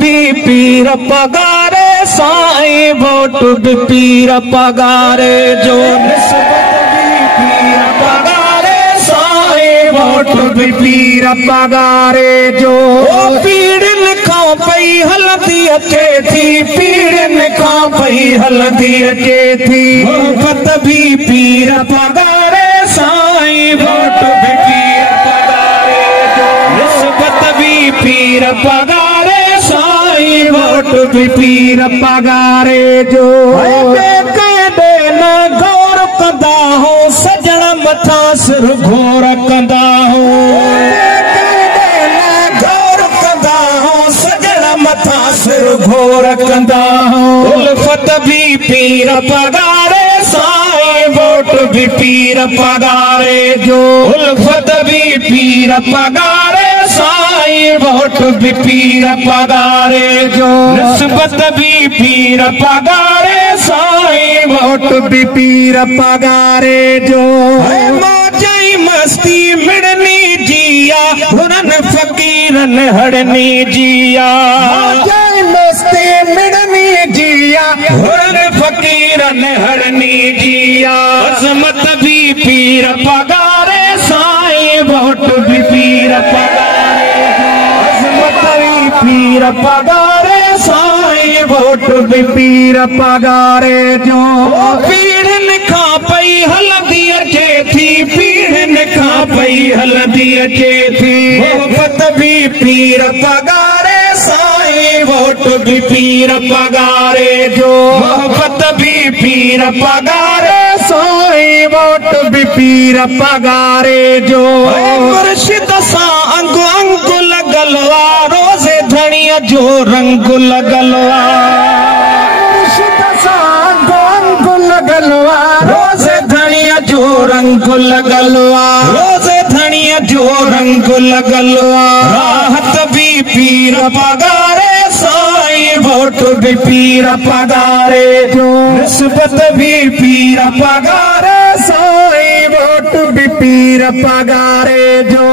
भी पीर पगारे साईं वोट भी पीर पगारे जो वोट भी पीर पगारे जो पीड़न खां पई हलंदी अचे थी पीड़न खां पई हलंदी अचे थी वोट भी पीर पगारे साईं वोट भी पीर पगारे जो निस्बत भी पीर पगारे साईं वोट भी पीर पगारे जो कंदा हो सजण मथा सिर घोर कंदा हो घोर कंदा हो सजण मथा सिर घोर कंदा हो उल्फत भी पीर पगारे साईं वोट भी पीर पगारे जो उल्फत भी पीर पगारे साईं वोट भी पीर पगारे जो निस्बत भी पीर पगारे साईं वोट भी पीर पगारे जो मौजई मस्ती मिड़नी जिया हुनन फकीरन हड़नी जिया मौजई मस्ती मिड़नी जिया हुनन फकीरन हड़नी जिया अजमत भी पीर पगारे साईं वोट भी पीर पगारे अजमत भी पीर पगारे साईं वोट भी पीर पगारे जो पीड़न खां पई हलंदी अचे थी पीड़न खां पई हलंदी अचे थी वोट भी पीर पगारे साईं वोट भी पीर पगारे जो वोट भी पीर पगारे साईं वोट भी पीर पगारे जो मुर्शिद सां अंग अंग लगल वा रोज़े धणीअ जो रंग लगल वा मुर्शिद सां अंग अंग लगल वा रोज़े धणीअ जो रंग लगल वा रोज़े धणीअ जो रंग लगल वा राहत भी पीर पगारे साईं वोट भी पीर पगारे जो निस्बत भी पीर पगारे साईं वोट भी पीर पगारे जो